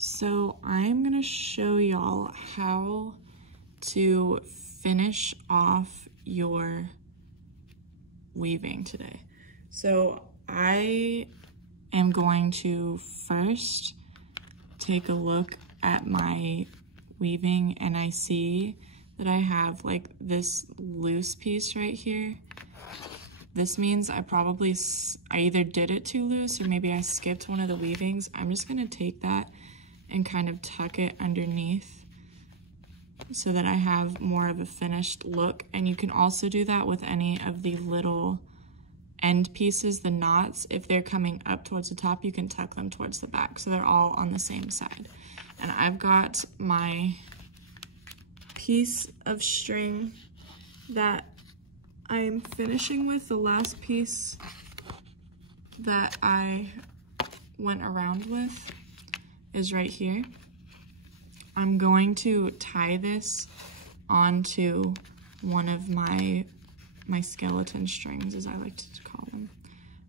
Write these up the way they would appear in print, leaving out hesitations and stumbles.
So I'm gonna show y'all how to finish off your weaving today. So I am going to first take a look at my weaving, and I see that I have like this loose piece right here. This means I either did it too loose or maybe I skipped one of the weavings. I'm just gonna take that and kind of tuck it underneath so that I have more of a finished look. And you can also do that with any of the little end pieces, the knots. If they're coming up towards the top, you can tuck them towards the back so they're all on the same side. And I've got my piece of string that I'm finishing with. The last piece that I went around with is right here. I'm going to tie this onto one of my skeleton strings, as I like to call them.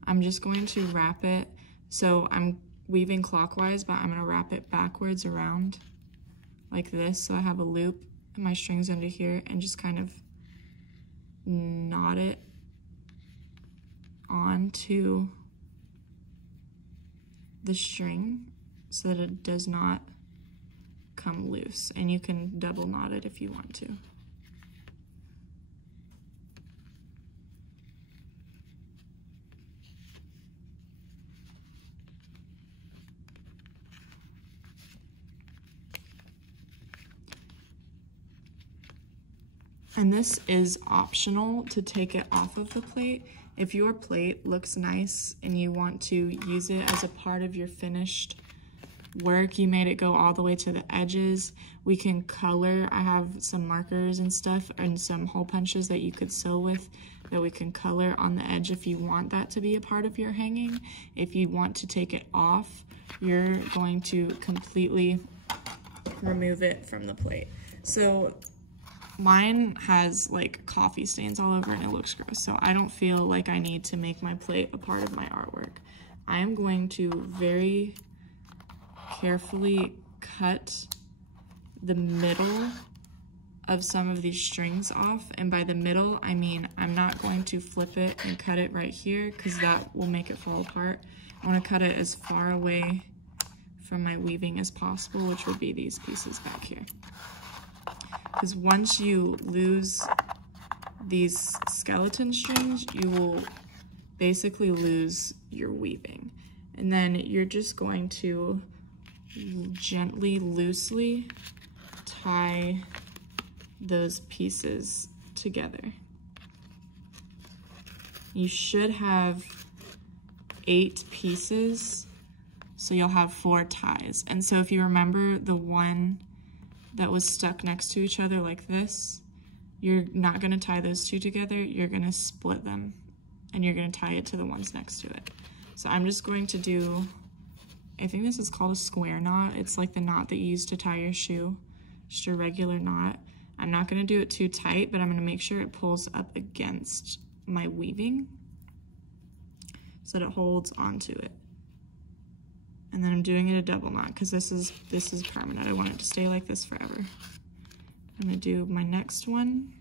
I'm just going to wrap it, so I'm weaving clockwise, but I'm gonna wrap it backwards around like this, so I have a loop and my string's under here, and just kind of knot it onto the string so that it does not come loose, and you can double knot it if you want to. And this is optional to take it off of the plate. If your plate looks nice and you want to use it as a part of your finished work, you made it go all the way to the edges, we can color. I have some markers and stuff and some hole punches that you could sew with that we can color on the edge if you want that to be a part of your hanging. If you want to take it off, you're going to completely remove it from the plate. So mine has like coffee stains all over and it looks gross, so I don't feel like I need to make my plate a part of my artwork. I am going to very carefully cut the middle of some of these strings off, and by the middle I mean I'm not going to flip it and cut it right here because that will make it fall apart. I want to cut it as far away from my weaving as possible, which would be these pieces back here. Because once you lose these skeleton strings, you will basically lose your weaving. And then you're just going to gently, loosely tie those pieces together. You should have 8 pieces, so you'll have 4 ties. And so if you remember the one that was stuck next to each other like this, you're not going to tie those two together, you're going to split them and you're going to tie it to the ones next to it. So I'm just going to do, I think this is called a square knot. It's like the knot that you use to tie your shoe, just a regular knot. I'm not going to do it too tight, but I'm going to make sure it pulls up against my weaving so that it holds onto it. And then I'm doing it a double knot because this is permanent. I want it to stay like this forever. I'm gonna do my next one.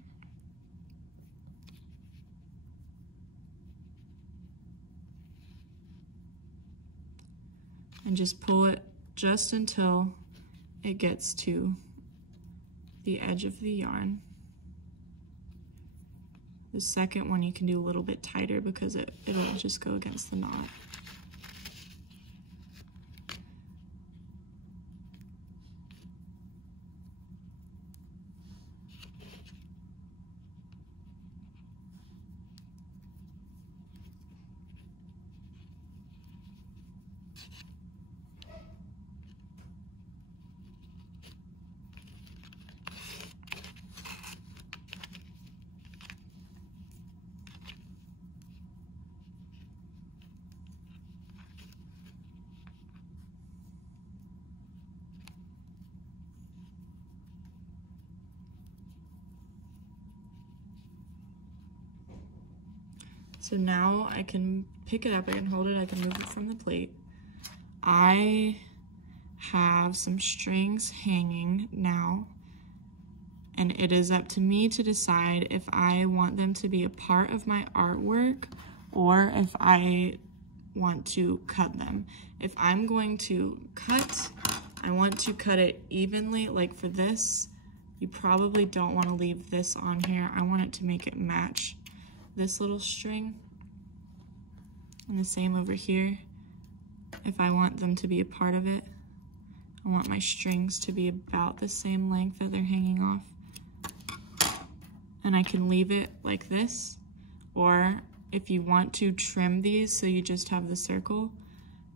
And just pull it just until it gets to the edge of the yarn. The second one you can do a little bit tighter because it'll just go against the knot. So now I can pick it up, I can hold it, I can move it from the plate. I have some strings hanging now, and it is up to me to decide if I want them to be a part of my artwork or if I want to cut them. If I'm going to cut, I want to cut it evenly. Like for this, you probably don't want to leave this on here. I want it to make it match this little string. And the same over here. If I want them to be a part of it, I want my strings to be about the same length that they're hanging off. And I can leave it like this, or if you want to trim these so you just have the circle,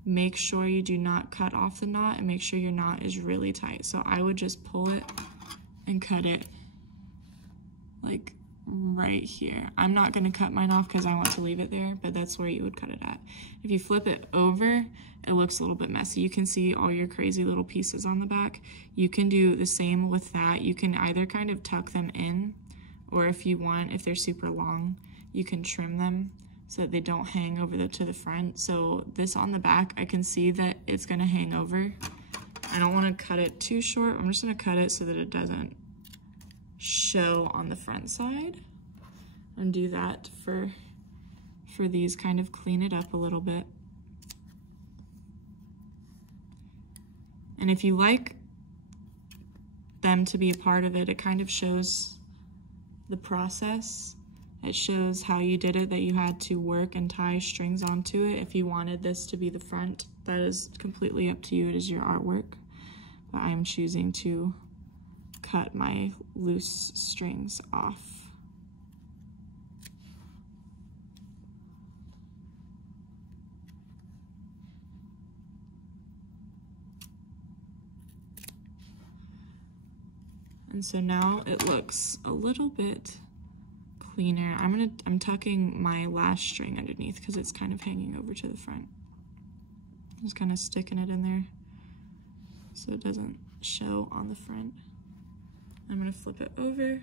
make sure you do not cut off the knot and make sure your knot is really tight. So I would just pull it and cut it like right here. I'm not going to cut mine off because I want to leave it there, but that's where you would cut it at. If you flip it over, it looks a little bit messy. You can see all your crazy little pieces on the back. You can do the same with that. You can either kind of tuck them in, or if you want, if they're super long, you can trim them so that they don't hang over to the front. So this on the back, I can see that it's going to hang over. I don't want to cut it too short. I'm just going to cut it so that it doesn't show on the front side, and do that for these, kind of clean it up a little bit. And if you like them to be a part of it, it kind of shows the process. It shows how you did it, that you had to work and tie strings onto it. If you wanted this to be the front, that is completely up to you. It is your artwork. But I'm choosing to cut my loose strings off. And so now it looks a little bit cleaner. I'm tucking my last string underneath because it's kind of hanging over to the front. Just kind of sticking it in there so it doesn't show on the front. I'm gonna flip it over,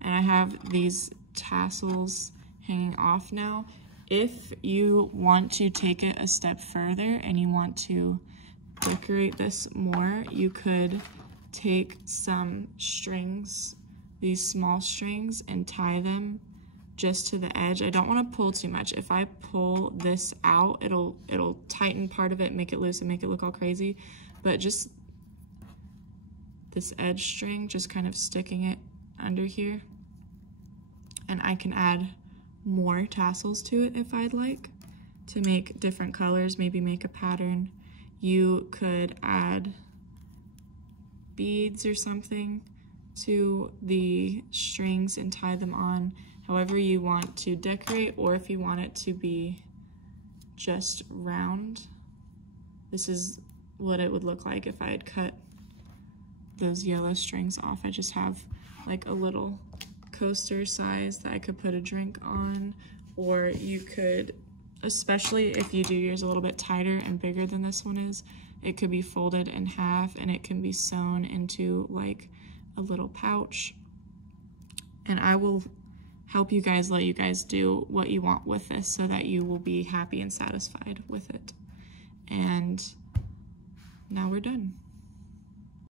and I have these tassels hanging off now. If you want to take it a step further and you want to decorate this more, you could take some strings, these small strings, and tie them just to the edge. I don't want to pull too much. If I pull this out, it'll tighten part of it, make it loose, and make it look all crazy. But just this edge string, just kind of sticking it under here, and I can add more tassels to it if I'd like to make different colors, maybe make a pattern. You could add beads or something to the strings and tie them on however you want to decorate, or if you want it to be just round. This is what it would look like if I had cut those yellow strings off. I just have like a little coaster size that I could put a drink on, or you could, especially if you do yours a little bit tighter and bigger than this one is, it could be folded in half and it can be sewn into like a little pouch. And I will help you guys, let you guys do what you want with this so that you will be happy and satisfied with it. And now we're done.